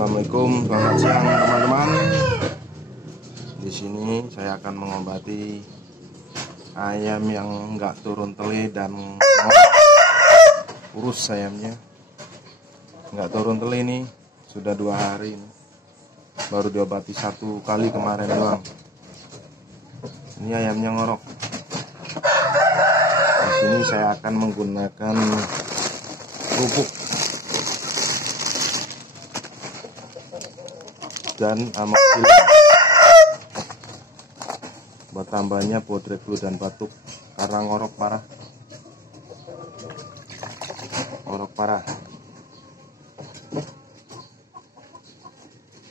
Assalamualaikum, selamat siang teman-teman. Di sini saya akan mengobati ayam yang nggak turun teli dan kurus ayamnya. Nggak turun teli nih, sudah 2 hari ini. Baru diobati 1 kali kemarin doang. Ini ayamnya ngorok. Di sini saya akan menggunakan kerupuk dan amoxicillin. Buat tambahnya bodrek flu dan batuk karena ngorok parah.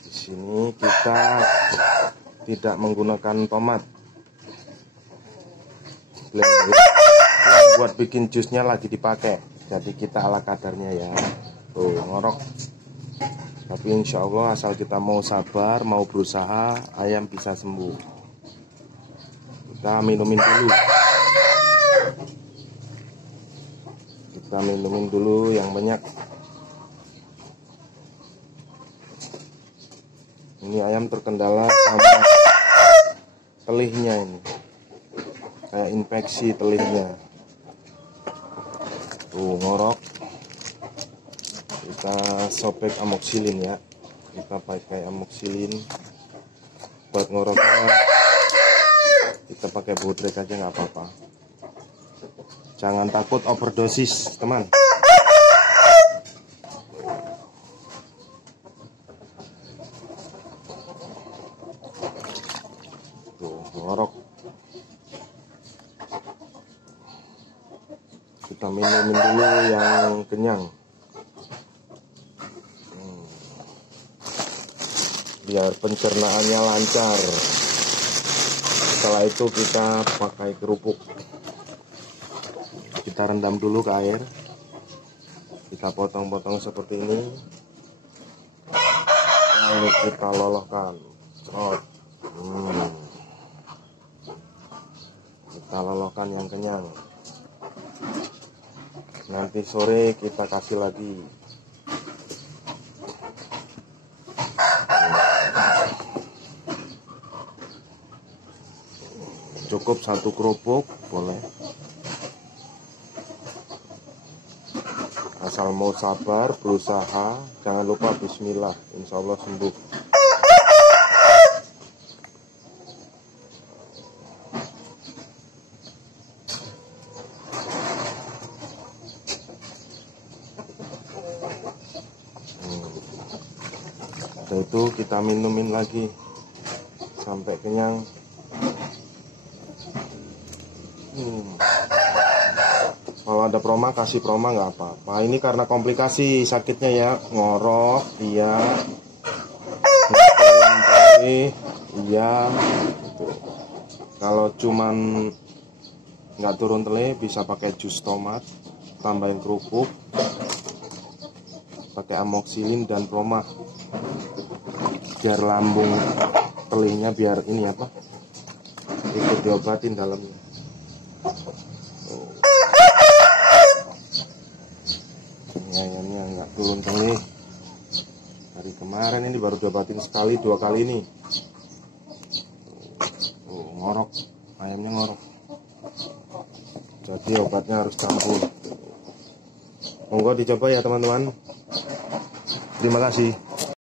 Di sini kita tidak menggunakan tomat. Buat bikin jusnya lagi dipakai, jadi kita ala kadarnya ya. Tuh ngorok. Tapi insya Allah asal kita mau sabar, mau berusaha, ayam bisa sembuh. Kita minumin dulu yang banyak. Ini ayam terkendala sama telihnya ini, kayak infeksi telihnya. Tuh ngorok. Kita sobek amoxicillin ya. Kita pakai amoxicillin. Buat ngoroknya kita pakai bodrek aja nggak apa-apa. Jangan takut overdosis teman. Tuh ngorok. Kita minumin dulu yang kenyang, biar pencernaannya lancar. Setelah itu kita pakai kerupuk. Kita rendam dulu ke air. Kita potong-potong seperti ini. Lalu kita lolohkan. Kita lolohkan yang kenyang. Nanti sore kita kasih lagi. Cukup 1 kerupuk boleh. Asal mau sabar, berusaha, jangan lupa bismillah, insya Allah sembuh. Setelah itu kita minumin lagi sampai kenyang. Kalau ada proma kasih proma nggak apa-apa. Ini karena komplikasi sakitnya ya, ngorok iya, iya. Kalau cuman nggak turun tele bisa pakai jus tomat, tambahin kerupuk, pakai amoxicillin dan proma, biar lambung telihnya biar ini apa, ikut diobatin dalamnya. Ayamnya nggak turun teli dari kemarin, ini baru diobatin sekali 2 kali ini. Ngorok, ayamnya ngorok, jadi obatnya harus campur. Monggo dicoba ya teman-teman. Terima kasih.